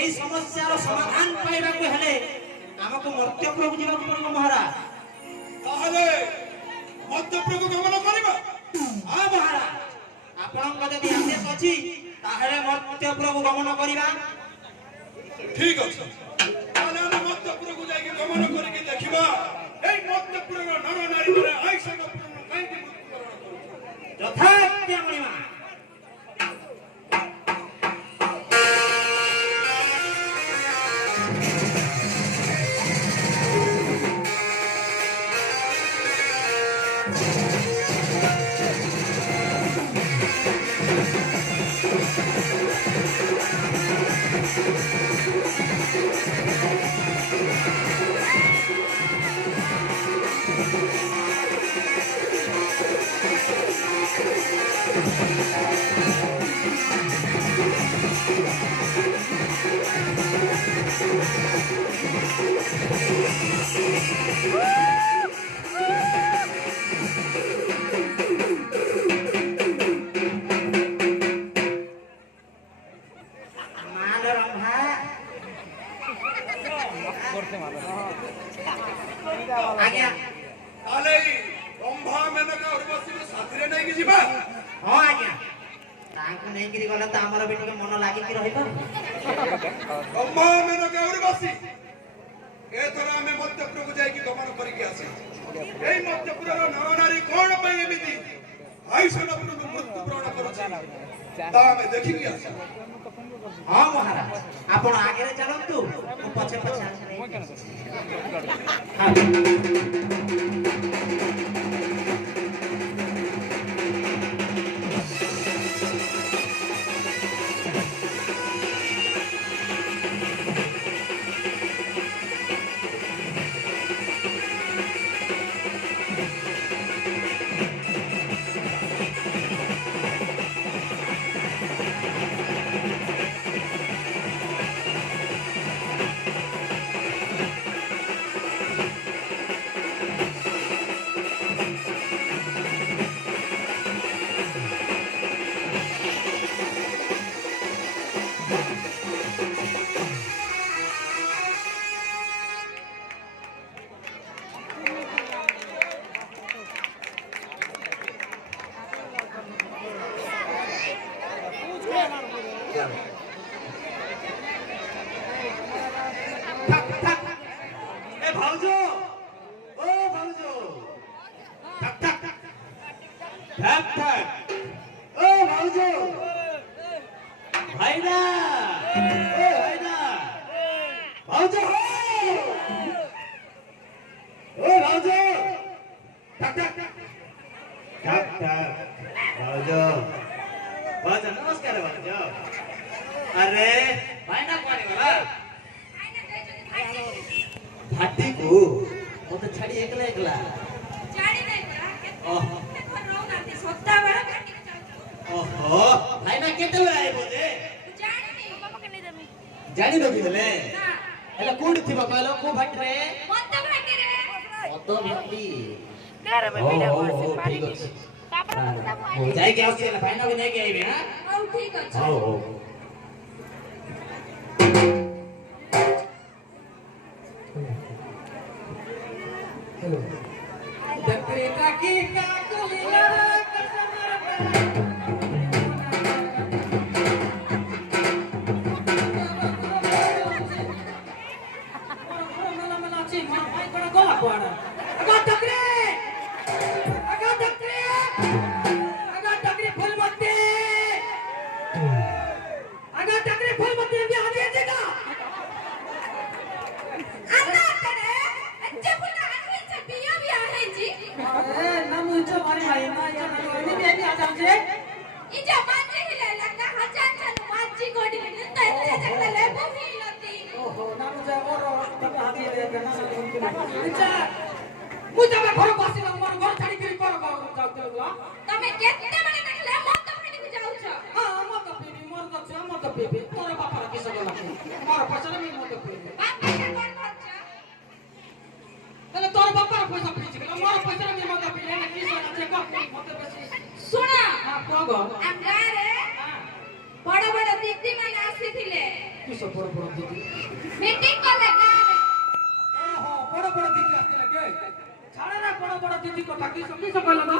এই সমস্যার সমাধান পাইବାକୁ হেলে আমাকে মর্ত্যপুরକୁ ଯିବାକୁ ପଡ଼ିବ মহারাজ। তাহলে মধ্যপ্রভু গমন করিবা? হ্যাঁ মহারাজ, ଆପଣଙ୍କ ଯଦି ଆଦେଶ ଅଛି ତାହେଲେ মর্ত্যপুরକୁ গমন କରିବା। ঠিক আছে, তাহলে ଆମେ মধ্যপ্রভু ଯାଇକି গমନ କରିକି ଦେଖିବା এই মধ্যপ্রভুର ନର ନାରୀ ମାନେ ଆଇସନ ପୂର୍ଣ୍ଣ କାହିଁକି ମୃତ୍ୟୁବରଣ କରୁଛନ୍ତି। ଯଥାଜ୍ଞା ମଣିମା। ଆଜ୍ଞା ତାହେଲେ ରମ୍ଭା ମେନକା ଉର୍ବଶୀକୁ ସାଥିରେ ନେଇକି ଯିବା। ହଁ ଆଜ୍ଞା, ତାଙ୍କୁ ନେଇକିରି ଗଲେ ତ ଆମର ବି ଟିକେ ମନ ଲାଗିକି ରହିବ। ରମ୍ଭା ମେନକା ଉର୍ବଶୀ ଏଥର ଆମେ ମধ্যପ୍ରଭୁ ଯାଇକି ଗମନ କରିକି ଆସିବା। ଏଇ ମধ্যପୁରର ନର ନାରୀ କଣ ପାଇଁ ଏମିତି ଆଇସନ ପୂର୍ଣ୍ଣ ମୃତ୍ୟୁବରଣ କରୁଛି ତା ଆମେ ଦେଖିକି ଆସିବା। ହଁ ମହାରାଜ, ଆପଣ ଆଗରେ ଚାଲନ୍ତୁ, ମୁଁ ପଛେ ପଛେ ଆସିବି। नमस्कार भाउजू। अरे भाइना कुआडे गला? भाटी को मते छाडी एकला एकला जानी नै परा ओहो घर रहउ नाते सत्ता बेला घाटी के जाउ। ओहो भाइना केतेले आइ बोजे? जानी नै बाबा के नै देमी जानी नबी हले ना एला कोड थिबा कहलो को भाटी रे? मत भाटी रे मत भाटी घर में बेटा को से पारी ठीक अछि हो जाय के आछे एला भाइना को नै के आइबे। हां औ ठीक अछि। हो हो देखरेता की काकलिया તમે કેતે મને દેખલે મત ભાટી को जाउ छ। हां मत पीबी मोर तो छ मत पीबी तोर बापा के सब लगे मोर पैसा में मत पीबी बापा के कोन धरछ तने तोर बापा पैसा पीछ गेल मोर पैसा में मत पीले ना की सोना छे को मत बेसी सुना हां कोगो हमरा रे हां बड़ बड़ दीदी माने आसीथिले की किस बड़ बड़ दीदी मीटिंग कले गाँव ओहो बड़ बड़ दीदी आते लगे छाड़े ना बड़ दीदी कथा किस कहला बा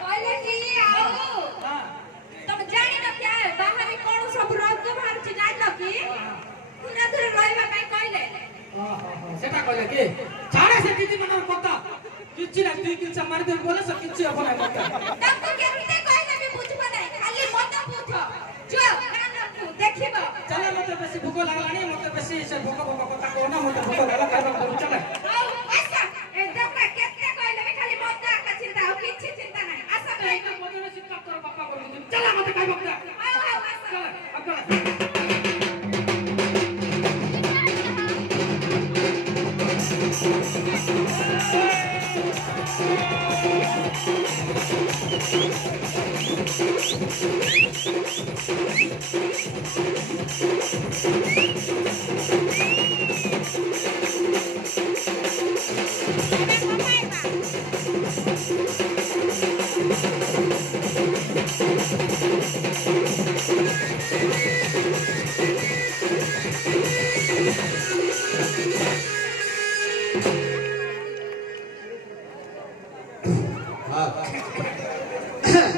कहले कि आओ हां तुम जानी न क्या है बाहर में कौन सब रोग बाहर से जान न कि पुना धरे रहबा ପାଇଁ कहले सेटा कहले कि छाड़े से दीदी मनर कथा किछि ना दुई किल से मार दे बोले से किछि अपन कथा तब केते कहले भी बुझबा नहीं खाली मत पूछ जो कान रखू देखिबो चले मते बेसी भूख लागलानी मते बेसी से भूख कथा कहना मते भूख लागला खाइबा करू चले आओ आसा ए देखा केते कहले भी खाली मत का चिंता हो किछि चिंता नहीं आसा तो एक मते शिक्षा कर पापा कर चला मते खाइबा कथा आओ आओ आसा अगला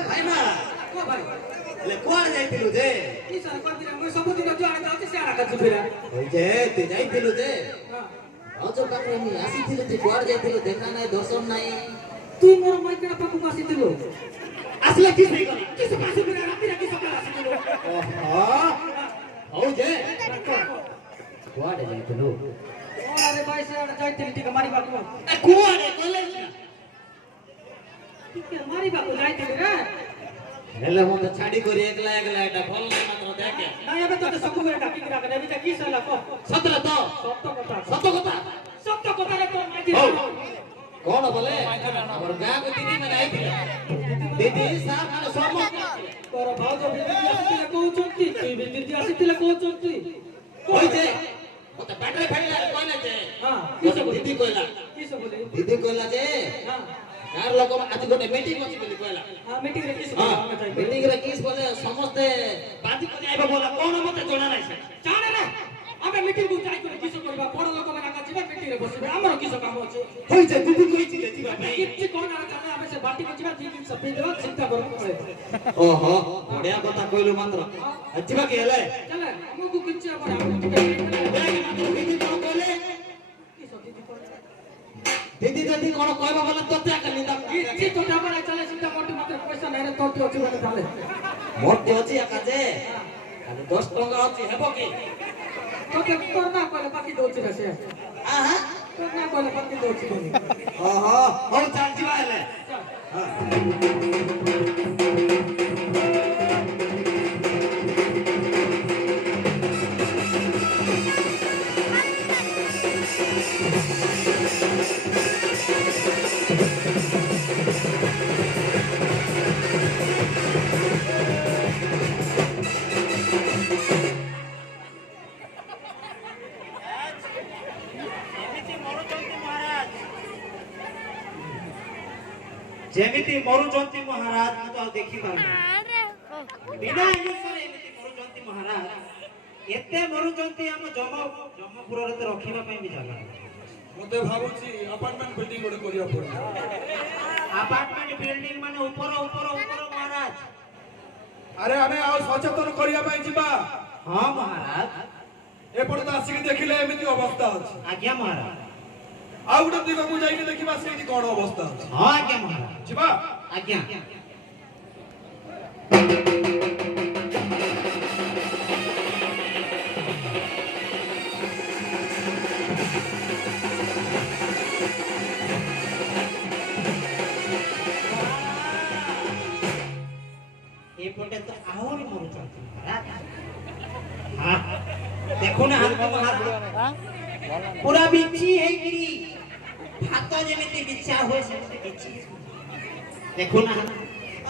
ଭାଇ ମା को भाई ହେଲେ କୁଆଡେ ଯାଇଥିଲୁ ଯେ की सर कर दिला मैं सब दिन जो आने जाते से आना कर फिर ହଇ ଯେ ତୁ ଯାଇଥିଲୁ ଯେ हां ରଜ ପାଖରେ ମୁଁ ଆସିଥିଲି ତୁ କୁଆଡେ ଯାଇଥିଲୁ ଦେଖା ନାହିଁ ଦର୍ଶନ ନାହିଁ तू मोर माइकड़ा पाखु आसीथिलो ଆସିଲେ କି ସେଇ କରି किस पासे फिर राती राती सकाळ आसीथिलो ଓହୋ ହଉ ଯେ କୁଆଡେ ଯାଇଥିଲୁ अरे भाई से जाइथिली ठीक मारी बाकू ଏ କୁଆଡେ କଲେଜ ठीक मारी बाकू जाइथिली रे ହେଲେ ମତେ ଛାଡି କରି ଏକଲା ଏକଲା ଏଟା ଭଲ ନାହିଁ ମାତ୍ର ଦେଖେ ना एबे तो सब बेटा डाकी की राख देबी त की सला को ସତରେ ତ सत्य कथा ସତ କଥା रे तो माइती ହଉ କଣ ବୋଲେ ଆମର ଗାଁକୁ ଦିଦି ମାନେ ଆଇଥିଲେ ଦିଦି ସାର୍ ମାନେ ସମସ୍ତେ तोर भाउज बिदी आसीथिले कहउचंती तू बिदी आसीथिले कहउचंती ହଇ ଯେ ମତେ ପାଟରେ ଫେରିଲା କହିଲା ଯେ हां ମତେ ଦିଦି କହିଲା की सब बोले ଦିଦି କହିଲା ଯେ हां ଗାଁର ଲୋକ ଆଜି ଗୋଟେ ମିଟିଂ ଅଛି ବୋଲି କହିଲା हां मीटिंग रे किस ହଁ बोले चाहिए ମିଟିଂରେ କିସ୍ ବୋଲେ ସମସ୍ତେ ବାଦି କରି ଆଇବ ବୋଲା କଣ ମତେ ଜଣା ନାହିଁ ସେ जाने रे आबे मीटिंग को जाई करे किस करबा बड़ लोक माने का जीवा मीटिंग रे बसिबे हमर किस काम अछि ହଇ ଯେ ଦିଦି କହିଛି ଯେ ଯିବା ପାଇଁ किछि कोन ना चले आबे से बाटी को जीवा दी दिन सब देवा चिंता करू पड़े ଓହୋ ବଢିଆ କଥା କହିଲୁ ମାତ୍ର ଯିବା କି ହେଲେ चले हमको किछि अपन हमको ठीक है ଦିଦି କଣ କହିଲେ की सब दीदी पर ଦିଦି ଯଦି କଣ କହିବ ବୋଲେ ତୋତେ ଆକା ନିନ୍ଦା किछि तो डबल चले चिंता मोटी मात्र पैसा नहीं रे तो अछि बोले चले ମୋଟେ ଅଛି ଆକା ଯେ ଖାଲି 10 ଟଙ୍କା ଅଛି ହେବ କି तो के करना कोले बाकी दोछि रे से ଆହା करना कोले बाकी दोछि बोली ଓହୋ ହଉ ଚାଲ ଯିବା ହେଲେ ଯେମିତି ମରୁଛନ୍ତି ମହାରାଜ ମୁଁ ତ ଆଉ ଦେଖିପାରୁନି ବିନା ଇଂଲିଶରେ ଏମିତି ମରୁଛନ୍ତି ମହାରାଜ ଏତେ ମରୁଛନ୍ତି ଆମ ଜମପୁରରେ ତ ରଖିବା ପାଇଁ ବି ଜାଗା ନାହିଁ। ମତେ ଭାବୁଛି ଆପାର୍ଟମେଣ୍ଟ ବିଲ୍ଡିଂ ଗୋଟେ କରିବାକୁ ପଡିବ ଆପାର୍ଟମେଣ୍ଟ ବିଲ୍ଡିଂ ମାନେ ଉପର ମହାରାଜ ଆରେ ଆମେ ଆଉ ସଚେତନ କରିବା ପାଇଁ ଯିବା ହଁ ମହାରାଜ ଏପଟେ ତ ଆସିକି ଦେଖିଲେ ଏମିତି ଅବସ୍ଥା ଅଛି ଆଜ୍ଞା ମହାରାଜ ଆଉ ଗୋଟେ ଦିଗକୁ ଯାଇକି ଦେଖିବା ସେଇଠି କଣ ଅବସ୍ଥା ଅଛି ହଁ ଆଜ୍ଞା ମହାରାଜ ଯିବା ଆଜ୍ଞା ଏପଟେ ତ ଆହୁରି ମରୁଛନ୍ତି ମହାରାଜ ହଁ ଦେଖୁନା ମହାରାଜ ପୁରା ବିଛି ହେଇକିରି ଭାତ ଯେମିତି ବିଛା ହୁଏ ସେମିତି ବିଛି ଦେଖୁନା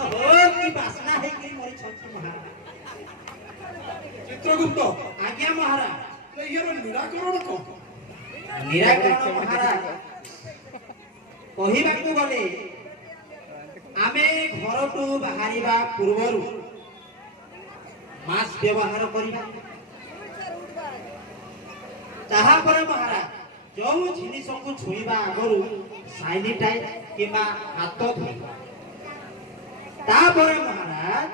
ଓହୋ କି ବାସ୍ନା ହେଇକିରି ମରିଛନ୍ତି ମହାରାଜ ଚିତ୍ରଗୁପ୍ତ ଆଜ୍ଞା ମହାରାଜ ଇଏର ନିରାକରଣ କଣ ନିରାକରଣ ମହାରାଜ କହିବାକୁ ଗଲେ ଆମେ ଘରଠୁ ବାହାରିବା ପୂର୍ବରୁ ମାସ୍କ ବ୍ୟବହାର କରିବା ତାହାପରେ ମହାରାଜ ଯୋଉ ଜିନିଷକୁ ଛୁଇଁବା ଆଗରୁ ସାନିଟାଇଜ କିମ୍ବା ହାତ ଧୋଇବା। ତାପରେ ମହାରାଜ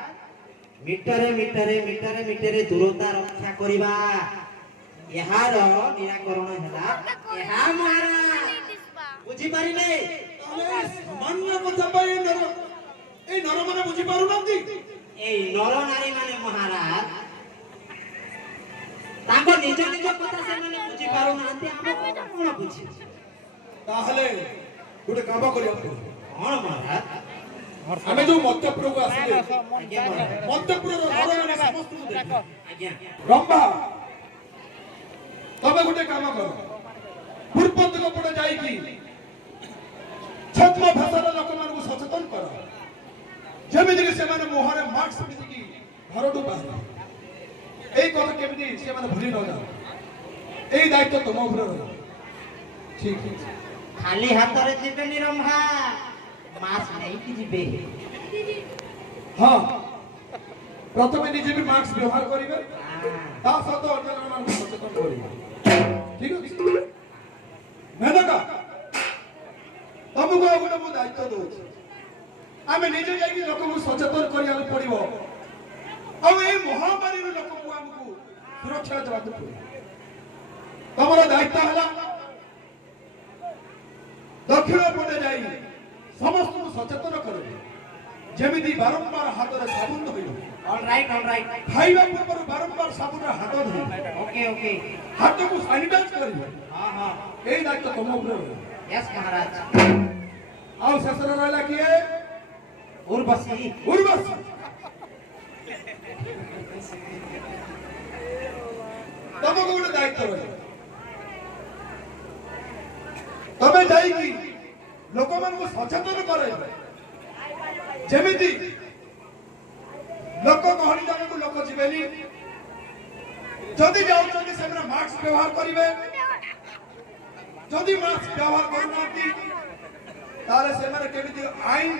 ମିଟରେ ଦୂରତା ରକ୍ଷା କରିବା। ଏହାର ନିରାକରଣ ହେଲା ଏହା ମହାରାଜ। ବୁଝିପାରିଲେ? ତାହେଲେ ସାମାନ୍ୟ କଥା ପାଇଁ ଏଇ ନରମାନେ ବୁଝିପାରୁନାହାନ୍ତି। এই নর নারী মানে মহারাজ তাଙ୍କ ନିଜ ନିଜ କଥା ସେମାନେ ବୁଝି ପାରୁନାହାନ୍ତି। ଆମେ କଣ ବୁଝିବୁ? ତାହେଲେ ଗୋଟେ କାମ କରିବାକୁ ପଡ଼ିବ। କଣ ମହାରାଜ? ଆମେ ଯୋଉ ମତ୍ୟପୁରକୁ ଆସିଲେ ଆଜ୍ଞା ମହାରାଜ। ମତ୍ୟପୁରର ନରମାନେ ସମସ୍ତଙ୍କୁ ଦେଖେ। ଆଜ୍ଞା ରମ୍ଭା ତମେ ଗୋଟେ କାମ କର, ପୂର୍ବ ଦିଗ ପଟେ ଯାଇକି ଛଦ୍ମ ଭାଷାର ଲୋକମାନଙ୍କୁ ସଚେତନ କର, ଯେମିତିକି ସେମାନେ ମୁହଁରେ ମାସ୍କ ପିନ୍ଧିକି ଘରଠୁ ବାହାରେ। এই কথা কেମିତି ସେମାନେ ଭୁଲି ନ ଯାଅ। এই ଦାୟିତ୍ୱ ତମ ଉପରେ ରହିବ। ଠିକ ଅଛି। ଖାଲି ହାତରେ ଯିବେନି ରମ୍ଭା, ମାସ୍କ ନେଇକି ଯିବେ। ହଁ, ପ୍ରଥମେ ନିଜେ ବି ମାସ୍କ ବ୍ୟବହାର କରିବେ, ତା ସହିତ ଅନ୍ୟମାନଙ୍କୁ ସଚେତନ କରିବେ। ଠିକ ଅଛି? ମେନକା ତମକୁ ଆଉ ଗୋଟେ ମୁଁ ଦାୟିତ୍ୱ ଦଉଛି। ଆମେ ନିଜେ ଯାଇକି ଲୋକଙ୍କୁ ସଚେତନ କରିବାକୁ ପଡିବ, ଆଉ এই ମହାମାରୀର ଲୋକଙ୍କୁ ଆମକୁ ସୁରକ୍ଷା ଦେବାକୁ ପଡିବ। ତମର ଦାୟିତ୍ୱ ହେଲା ଦକ୍ଷିଣ ପଟେ ଯାଇ ସମସ୍ତଙ୍କୁ ସଚେତନ କରିବେ, ଯେମିତି ବାରମ୍ବାର ହାତରେ ସାବୁନ ଧୋଇବେ, ଅଲ୍ ରାଇଟ୍ ଖାଇବା ପୂର୍ବରୁ ବାରମ୍ବାର ସାବୁନରେ ହାତ ଧୋଇବେ, ଓକେ ହାତକୁ ସାନିଟାଇଜ କରିବେ। ହଁ এই ଦାୟିତ୍ୱ ତମ ଉପରେ ରହିବ। ୟେସ୍ ମହାରାଜ। ଆଉ ଶେଷରେ ରହିଲା କିଏ? ଉର୍ବଶୀ ଉର୍ବଶୀ। ତମକୁ ଗୋଟେ ଦାୟିତ୍ୱ ରହିବ। ତମେ ଯାଇକି ଲୋକମାନଙ୍କୁ ସଚେତନ କରାଇବେ, ଯେମିତି ଲୋକ ଗହଳି ଜାଗାକୁ ଲୋକ ଯିବେନି, ଯଦି ଯାଉଛନ୍ତି ସେମାନେ ମାସ୍କ ବ୍ୟବହାର କରିବେ, ଯଦି ମାସ୍କ ବ୍ୟବହାର କରୁନାହାନ୍ତି ତାହେଲେ ସେମାନେ କେମିତି ଆଇନ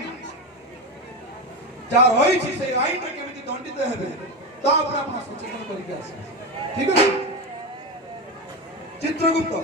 ଯାହା ରହିଛି ସେଇ ଆଇନରେ କେମିତି ଦଣ୍ଡିତ ହେବେ ତା ଉପରେ ଆପଣ ସଚେତନ କରିକି ଆସିବେ। ଠିକ ଅଛି? ଚିତ୍ରଗୁପ୍ତ